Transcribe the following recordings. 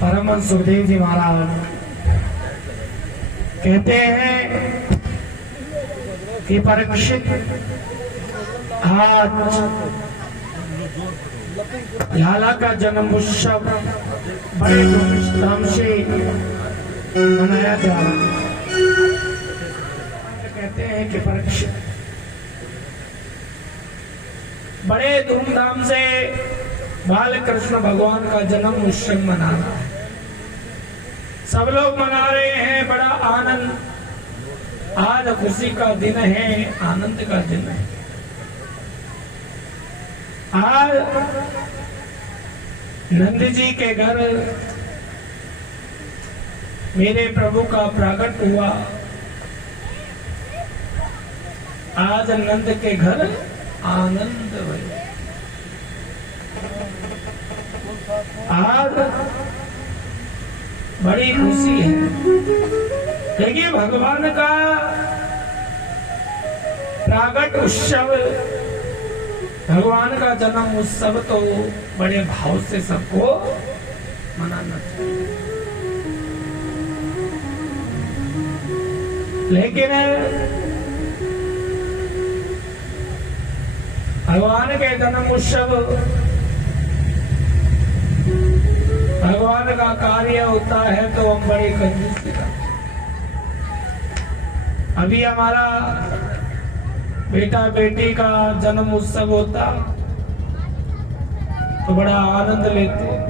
परमहंस सुखदेव जी महाराज कहते हैं कि परीक्षित आज लाला का जन्म उत्सव बड़े धूमधाम से मनाया जा रहा है। कहते हैं कि परीक्षित बड़े धूमधाम से बाल कृष्ण भगवान का जन्म उत्सव मना रहा है। सब लोग मना रहे हैं, बड़ा आनंद। आज खुशी का दिन है, आनंद का दिन है। आज नंद जी के घर मेरे प्रभु का प्राकट हुआ। आज नंद के घर आनंद हुआ। आज बड़ी खुशी है। देखिए, भगवान का प्राकट उत्सव, भगवान का जन्म उत्सव तो बड़े भाव से सबको मनाना चाहिए। लेकिन भगवान के जन्म उत्सव, भगवान का कार्य होता है तो हम बड़ी कंजूसी करते हैं। अभी हमारा बेटा बेटी का जन्म उत्सव होता तो बड़ा आनंद लेते हैं।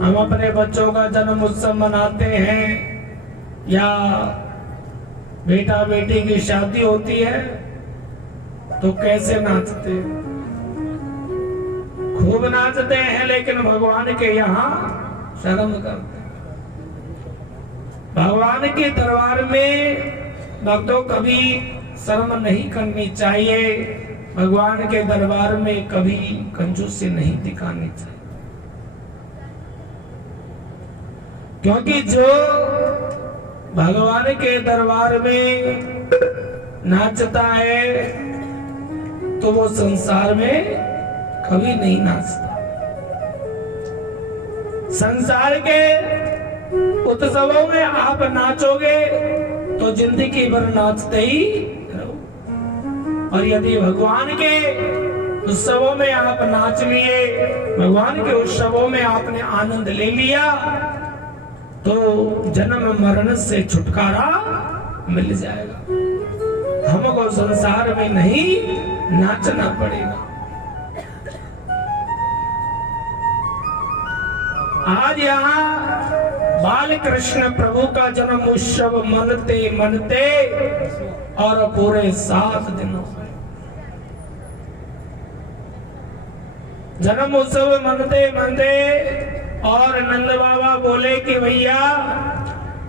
हम अपने बच्चों का जन्म उत्सव मनाते हैं या बेटा बेटी की शादी होती है तो कैसे नाचते हैं, खूब नाचते हैं। लेकिन भगवान के यहाँ शर्म करते हैं। भगवान के दरबार में भक्तों कभी शर्म नहीं करनी चाहिए। भगवान के दरबार में कभी कंजूसी नहीं दिखानी चाहिए, क्योंकि जो भगवान के दरबार में नाचता है तो वो संसार में कभी नहीं नाचता। संसार के उत्सवों में आप नाचोगे तो जिंदगी भर नाचते ही रहो। और यदि भगवान के उत्सवों में आप नाच लिए, भगवान के उत्सवों में आपने आनंद ले लिया तो जन्म मरण से छुटकारा मिल जाएगा। हमको संसार में नहीं नाचना पड़ेगा। आज यहाँ बाल कृष्ण प्रभु का जन्म उत्सव मनते मनते और पूरे 7 दिनों में जन्म उत्सव मनते मनते, और नंद बाबा बोले कि भैया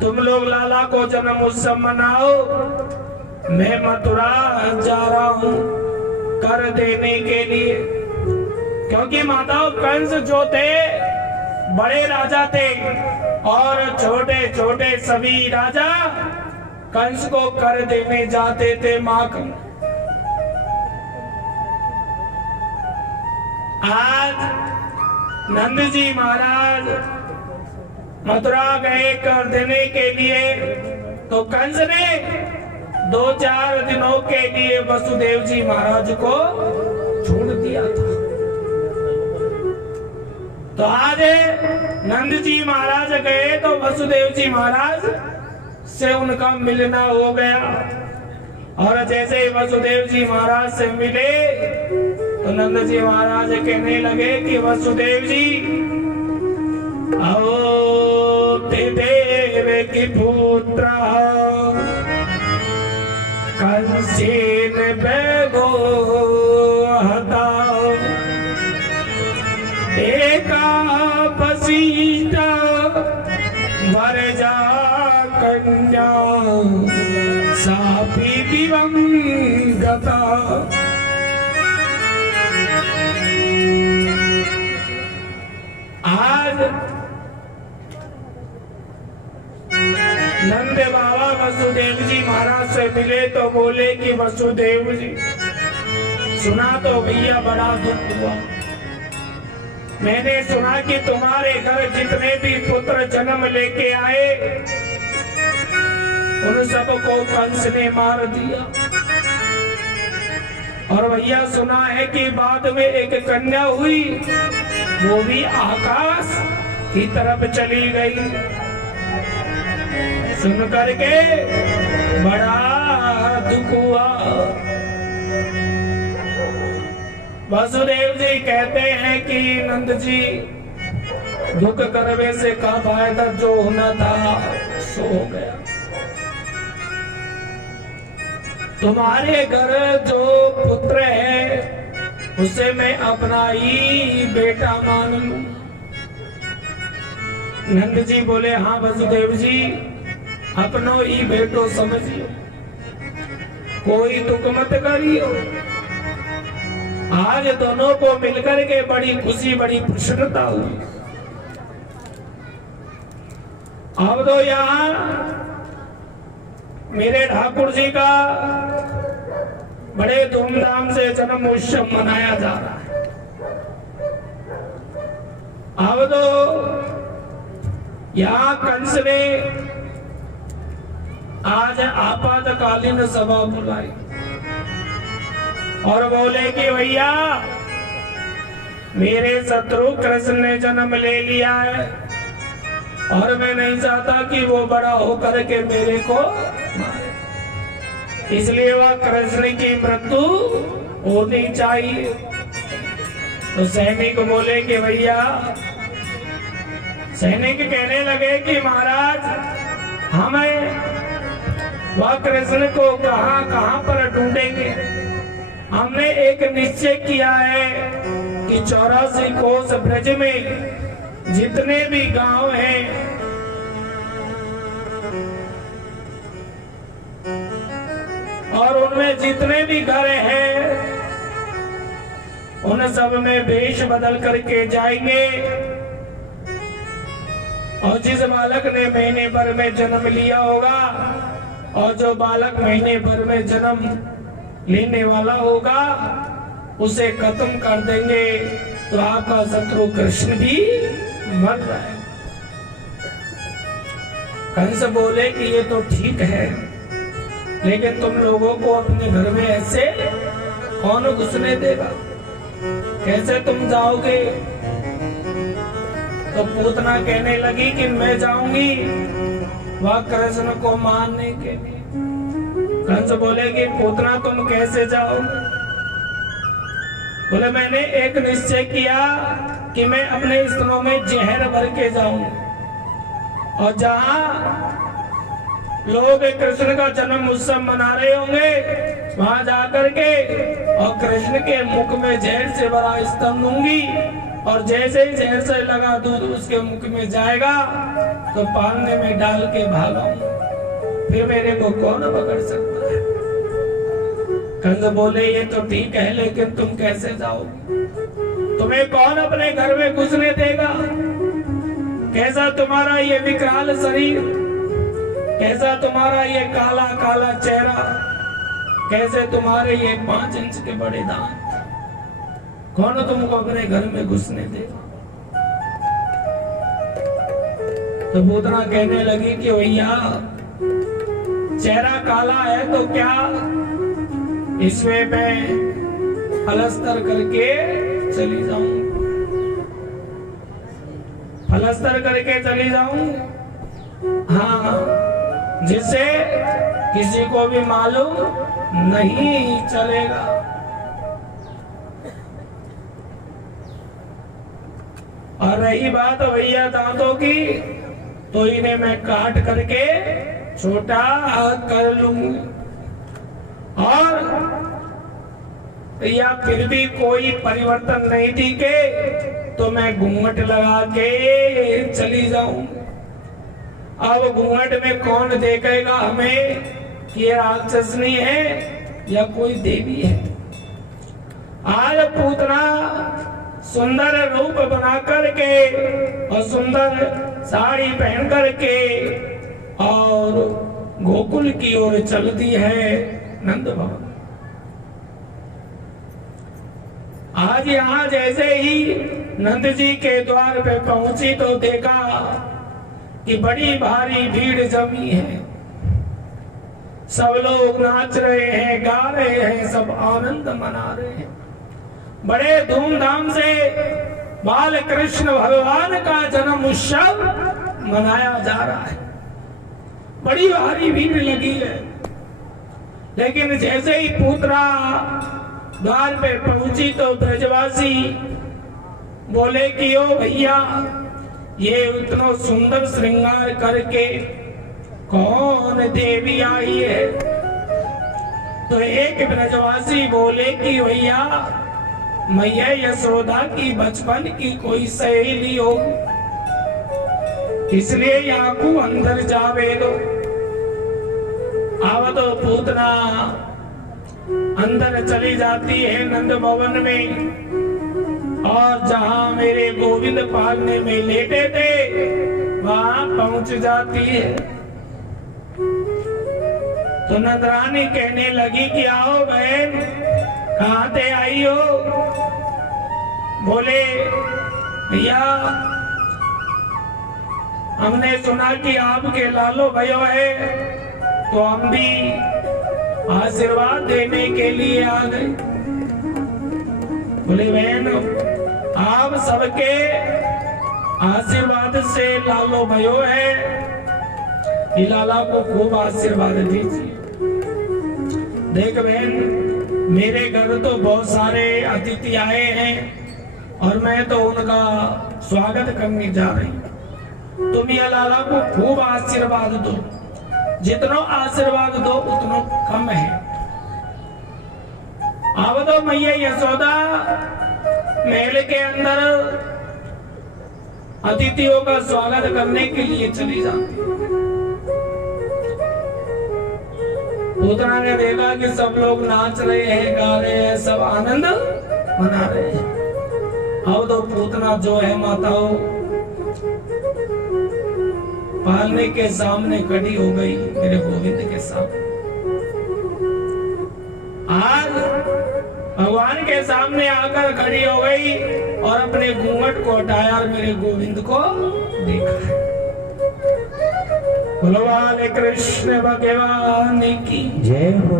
तुम लोग लाला को जन्म उत्सव मनाओ, मैं मथुरा जा रहा हूँ कर देने के लिए। क्योंकि माताओं कंस जो थे बड़े राजा थे और छोटे छोटे सभी राजा कंस को कर देने जाते थे। आज नंद जी महाराज मथुरा गए कर देने के लिए, तो कंस ने 2-4 दिनों के लिए वसुदेव जी महाराज को छोड़ दिया था। तो आज नंद जी महाराज गए तो वसुदेव जी महाराज से उनका मिलना हो गया। और जैसे ही वसुदेव जी महाराज से मिले तो नंद जी महाराज कहने लगे कि वसुदेव जी आओ ते देव की पुत्र कंसेन बेगो हताओ एका पसीटा वरजा कन्या सापी दिवंगता। आज नंद बाबा वसुदेव जी महाराज से मिले तो बोले कि वसुदेव जी सुना तो भैया बड़ा दुख हुआ। मैंने सुना कि तुम्हारे घर जितने भी पुत्र जन्म लेके आए उन सबको कंस ने मार दिया। और भैया सुना है कि बाद में एक कन्या हुई, वो भी आकाश की तरफ चली गई। सुन करके बड़ा दुख हुआ। वासुदेव जी कहते हैं कि नंद जी, दुख करने से का फायदा, जो होना था सो हो गया। तुम्हारे घर जो पुत्र है उसे मैं अपना ही बेटा मान लूं। नंद जी बोले, हाँ वसुदेव जी, अपनो ही बेटो समझियो, कोई दुख मत करियो। आज दोनों को मिलकर के बड़ी खुशी, बड़ी प्रसन्नता हुई। अब तो यहाँ मेरे ठाकुर जी का बड़े धूमधाम से जन्म उत्सव मनाया जा रहा है। अब तो यहाँ कंस ने आज आपातकालीन सभा बुलाई और बोले कि भैया, मेरे शत्रु कृष्ण ने जन्म ले लिया है और मैं नहीं चाहता कि वो बड़ा होकर के मेरे को मारे, इसलिए वह कृष्ण की मृत्यु होनी चाहिए। तो सैनिक बोले कि भैया, सैनिक कहने लगे कि महाराज, हमें वह कृष्ण को कहां कहां पर ढूंढेंगे। हमने एक निश्चय किया है कि 84 कोस ब्रज में जितने भी गांव हैं और उनमें जितने भी घर हैं, उन सब में वेश बदल करके जाएंगे और जिस बालक ने महीने भर में जन्म लिया होगा और जो बालक महीने भर में जन्म लेने वाला होगा उसे खत्म कर देंगे। तो आपका शत्रु कृष्ण भी मर जाए। कंस बोले कि ये तो ठीक है, लेकिन तुम लोगों को अपने घर में ऐसे कौन घुसने देगा, कैसे तुम जाओगे। तो पूतना कहने लगी कि मैं जाऊंगी वह कृष्ण को मारने के लिए। कंस बोले कि पूतना तुम कैसे जाओगे। बोले, मैंने एक निश्चय किया कि मैं अपने स्तनों में जहर भर के जाऊं और जहां लोग कृष्ण का जन्म उत्सव मना रहे होंगे वहां जाकर के और कृष्ण के मुख में जहर से भरा स्तन दूंगी और जैसे ही जहर से लगा दूध उसके मुख में जाएगा तो पालने में डाल के भागाऊंगा, फिर मेरे को कौन पकड़ सकता है। कंस बोले, ये तो ठीक है, लेकिन तुम कैसे जाओगे, तुम्हें कौन अपने घर में घुसने देगा। कैसा तुम्हारा ये विकराल शरीर, कैसा तुम्हारा ये काला काला चेहरा, कैसे तुम्हारे ये 5 इंच के बड़े दांत, कौन तुमको अपने घर में घुसने देगा। तो पूतना कहने लगी कि भैया, चेहरा काला है तो क्या, इसमें मैं फलस्तर करके चली जाऊं, फलस्तर करके चली जाऊं, हाँ, जिससे किसी को भी मालूम नहीं चलेगा। और रही बात भैया दांतों की, तो इन्हें मैं काट करके छोटा कर लूंगी और या फिर भी कोई परिवर्तन नहीं दिखे तो मैं घूंघट लगा के चली जाऊं। अब घूंघट में कौन देखेगा हमें कि ये राक्षसनी है या कोई देवी है। आज पूतना सुंदर रूप बना करके और सुंदर साड़ी पहन करके और गोकुल की ओर चलती है नंद भवन। आज यहाँ जैसे ही नंद जी के द्वार पे पहुंची तो देखा कि बड़ी भारी भीड़ जमी है। सब लोग नाच रहे हैं, गा रहे हैं, सब आनंद मना रहे हैं। बड़े धूमधाम से बाल कृष्ण भगवान का जन्म उत्सव मनाया जा रहा है। बड़ी भारी भीड़ लगी है। लेकिन जैसे ही पूतना द्वार पे पहुंची तो ब्रजवासी बोले कि ओ भैया, ये इतना सुंदर श्रृंगार करके कौन देवी आई है? तो एक ब्रजवासी बोले कि भैया, मैया यशोदा की बचपन की कोई सहेली होगी, इसलिए यहाँ को अंदर जावे दो। अब तो पूतना अंदर चली जाती है नंद भवन में, और जहाँ मेरे गोविंद पालने में लेटे थे वहां पहुंच जाती है। तो नंदरानी कहने लगी कि आओ बहन, कहाँ से आई हो? बोले भैया, हमने सुना कि आपके लालो भयो है, तो हम भी आशीर्वाद देने के लिए आ गए। बोले बहन, आप सबके आशीर्वाद से लालो भयो है, लाला को खूब आशीर्वाद दीजिए। देख बहन, मेरे घर तो बहुत सारे अतिथि आए हैं और मैं तो उनका स्वागत करने जा रही हूँ। तुम ये लाला को खूब आशीर्वाद दो, जितना आशीर्वाद दो उतना कम है। अब तो मैया यशोदा महल के अंदर अतिथियों का स्वागत करने के लिए चली जाती है। पूतना ने देखा कि सब लोग नाच रहे हैं, गा रहे हैं, सब आनंद मना रहे हैं। अब तो पूतना जो है माताओं पालने के सामने खड़ी हो गई, मेरे गोविंद के सामने। आज भगवान के सामने आकर खड़ी हो गई और अपने घूंघट को हटाया और मेरे गोविंद को देखा। भगवान कृष्ण भगवान की जय हो।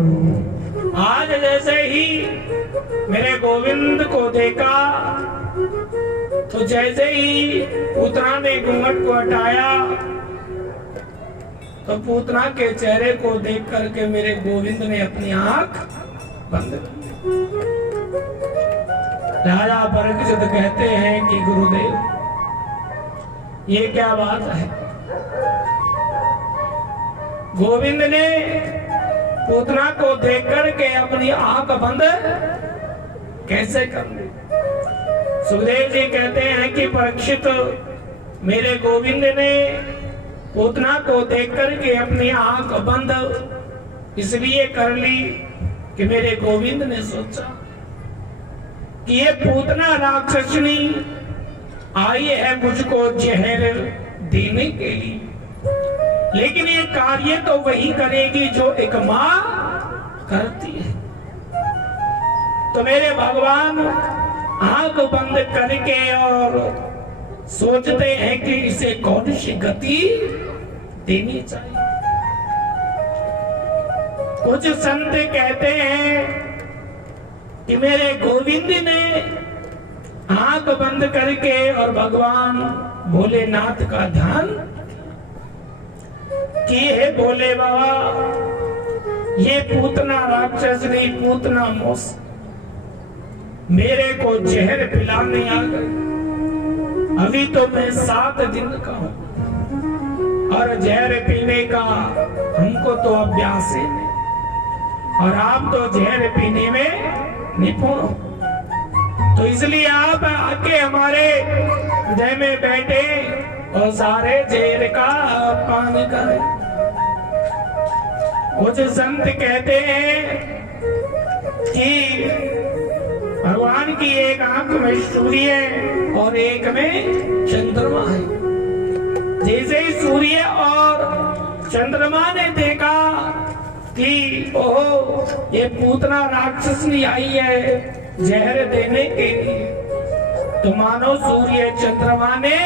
आज जैसे ही मेरे गोविंद को देखा तो जैसे ही पूतना ने घूंघट को हटाया तो पूतना के चेहरे को देख करके मेरे गोविंद ने अपनी आंख बंद कर दी। राजा परीक्षित कहते हैं कि गुरुदेव, ये क्या बात है? गोविंद ने पूतना को देख करके अपनी आंख बंद कैसे कर ली? सुखदेव जी कहते हैं कि परीक्षित, मेरे गोविंद ने पूतना को देख करके अपनी आंख बंद इसलिए कर ली कि मेरे गोविंद ने सोचा कि ये पूतना राक्षसनी आई है मुझको जहर देने के लिए, लेकिन ये कार्य तो वही करेगी जो एक मां करती है। तो मेरे भगवान आंख बंद करके और सोचते हैं कि इसे कौन सी गति देनी चाहिए। कुछ संत कहते हैं कि मेरे गोविंद ने आंख बंद करके और भगवान भोलेनाथ का ध्यान कि हे भोले बाबा, ये पूतना राक्षस नहीं, पूतना मोस मेरे को जहर पिलाने आ गई। अभी तो मैं 7 दिन का हूं और जहर पीने का हमको तो अभ्यास है नहीं, और आप तो जहर पीने में निपुण हो, तो इसलिए आप आके हमारे हृदय में बैठे और सारे जहर का पान करें। कुछ संत कहते हैं कि भगवान की एक आंख में सूर्य और एक में चंद्रमा है। जैसे ही सूर्य और चंद्रमा ने देखा कि ओहो, ये पूतना राक्षसनी आई है जहर देने के लिए, तो मानो सूर्य चंद्रमा ने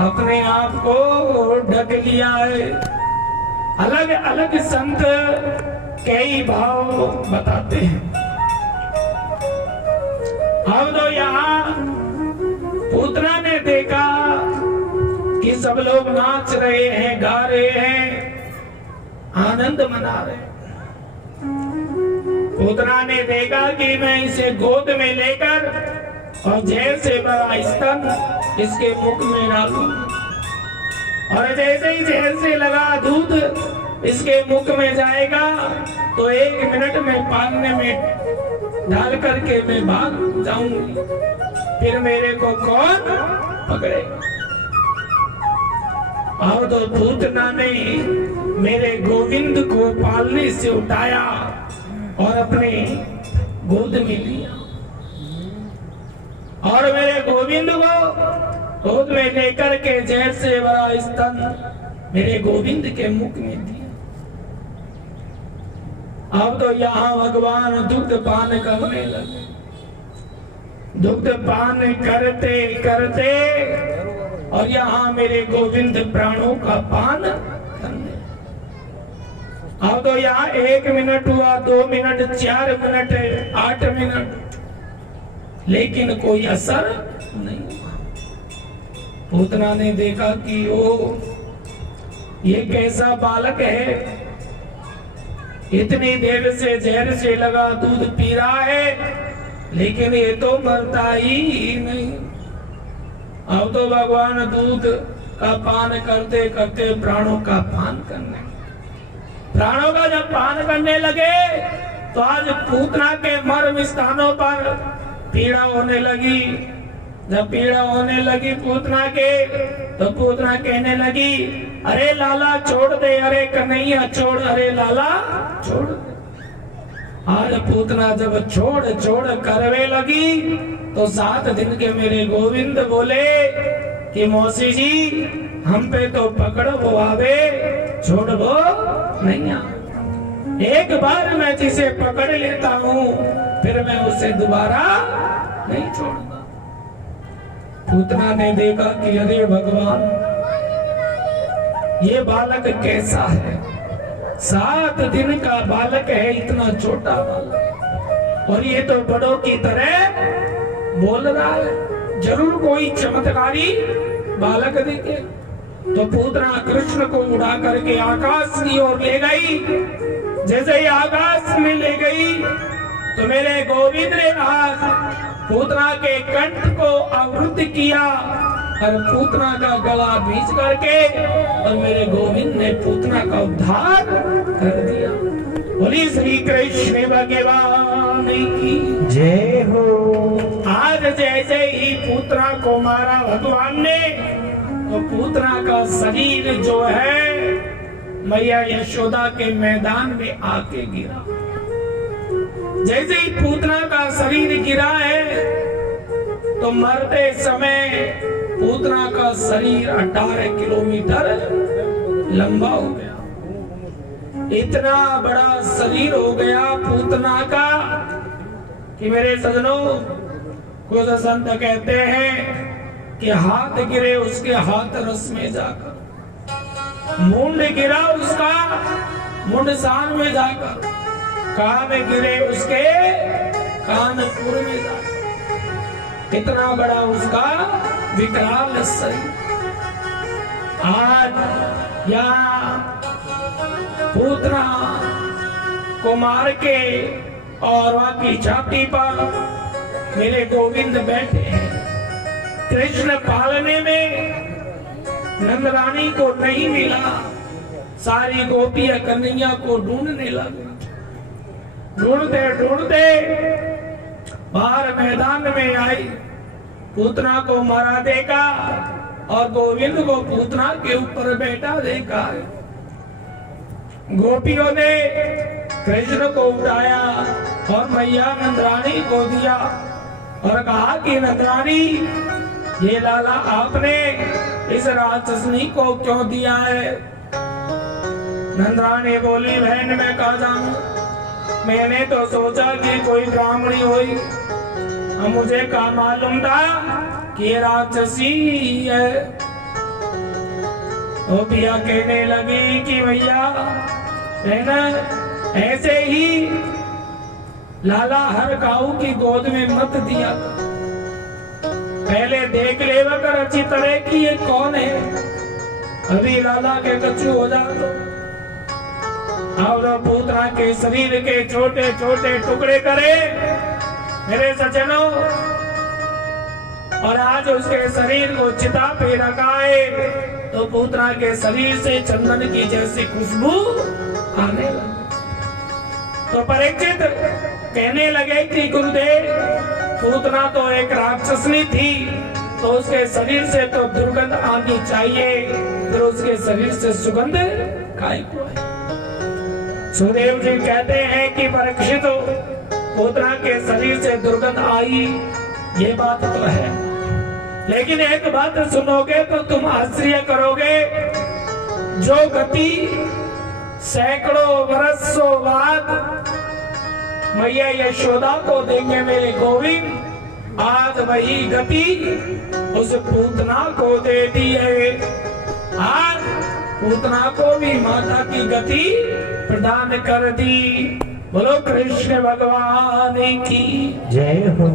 अपने आप को ढक लिया है। अलग अलग संत कई भाव बताते हैं। अब तो यहाँ पूतना ने देखा कि सब लोग नाच रहे हैं, गा रहे हैं, आनंद मना रहे हैं। पूतना ने देखा कि मैं इसे गोद में लेकर और जैसे बड़ा स्तन इसके मुख में डालूं, और जैसे ही जैसे लगा दूध इसके मुख में जाएगा तो 1 मिनट में पालने में डाल करके मैं भाग जाऊंगी, फिर मेरे को कौन पकड़ेगा। अब तो पूतना ने मेरे गोविंद को पालने से उठाया और अपने गोद में लिया, और मेरे गोविंद को गोद में लेकर के जैसे बड़ा स्तन मेरे गोविंद के मुख में दिया। अब तो यहाँ भगवान दुग्ध पान करने लगे। दुग्ध पान करते करते और यहाँ मेरे गोविंद प्राणों का पान करने। अब तो यहाँ 1 मिनट हुआ, 2 मिनट, 4 मिनट, 8 मिनट, लेकिन कोई असर नहीं हुआ। पूतना ने देखा कि ओ ये कैसा बालक है, इतनी देर से जहर से लगा दूध पी रहा है, लेकिन ये तो मरता ही नहीं। अब तो भगवान दूध का पान करते करते प्राणों का पान करने, प्राणों का जब पान करने लगे तो आज पूतना के मर्म स्थानों पर पीड़ा होने लगी। जब पीड़ा होने लगी पूतना के, तो पूतना कहने लगी, अरे लाला छोड़ दे, अरे कन्हैया छोड़, अरे लाला छोड़ दे। आज पूतना जब छोड़ छोड़ करवे लगी तो 7 दिन के मेरे गोविंद बोले कि मौसी जी हम पे तो पकड़ वो आवे, छोड़ वो नहीं आवे। एक बार मैं जिसे पकड़ लेता हूँ फिर मैं उसे दोबारा नहीं छोड़ूंगा। पूतना ने देखा कि अरे भगवान ये बालक कैसा है, 7 दिन का बालक है, इतना छोटा बालक, और ये तो बड़ों की तरह बोल रहा है, जरूर कोई चमत्कारी बालक देखे। तो पूतना कृष्ण को उड़ा करके आकाश की ओर ले गई। जैसे ही आकाश में ले गई तो मेरे गोविंद ने पूतना के कंठ को आवृत किया और पूतना का गला बीच करके, और मेरे गोविंद ने पूतना का उद्धार कर दिया। बोली श्री कृष्ण भगवान की जय हो। आज जैसे ही पूतना को मारा भगवान ने, तो पूतना का शरीर जो है मैया यशोदा के मैदान में आके गिरा। जैसे ही पूतना का शरीर गिरा है तो मरते समय पूतना का शरीर 18 किलोमीटर लंबा हो गया। इतना बड़ा शरीर हो गया पूतना का कि मेरे सजनों, कुछ संत कहते हैं कि हाथ गिरे उसके हाथ रस में जाकर, मुंड गिरा उसका मुंड सान में जाकर, कान गिरे उसके कानपुर में जाकर, इतना बड़ा उसका विकराल शरीर। आज यहाँ पूतना को मार के और वहां की छाती पर मेरे गोविंद बैठे हैं। कृष्ण पालने में नंदरानी को नहीं मिला, सारी गोपियां कन्हैया को ढूंढने लगी। ढूंढते ढूंढते बाहर मैदान में आई, पूतना को मारा देखा और गोविंद को पूतना के ऊपर बैठा देखा। गोपियों ने कृष्ण को उठाया और मैया नंदरानी को दिया और कहा कि नंदरानी, ये लाला आपने इस राक्षसनी को क्यों दिया है? नंदरानी बोली, बहन मैं कहा जाऊं, मैंने तो सोचा कि कोई ब्राह्मणी हुई, मुझे क्या मालूम था कि ये राक्षसी है। गोपियां कहने लगी कि भैया रहना ऐसे ही लाला हर काऊ की गोद में मत दिया, पहले देख ले कर अच्छी तरह कि ये कौन है, अभी लाला के कच्चू हो जा तो। और पूतना के शरीर के छोटे छोटे टुकड़े करे मेरे सज्जनों, और आज उसके शरीर को चिता पे रखाए तो पूतना के शरीर से चंदन की जैसी खुशबू आने लगी। तो परीक्षित कहने लगे कि गुरुदेव पूतना तो एक राक्षसनी थी, तो उसके शरीर से तो दुर्गंध आनी चाहिए, फिर उसके शरीर से सुगंध काय को है। सुखदेव जी कहते हैं कि परीक्षित पूतना के शरीर से दुर्गंध आई, ये बात तो है, लेकिन एक बात सुनोगे तो तुम आश्चर्य करोगे। जो गति सैकड़ों वर्षों बाद मैया यशोदा को देंगे मेरे गोविंद, आज वही गति उस पूतना को दे दी है। आज पूतना को भी माता की गति प्रदान कर दी। बोलो कृष्ण भगवान की जय हो।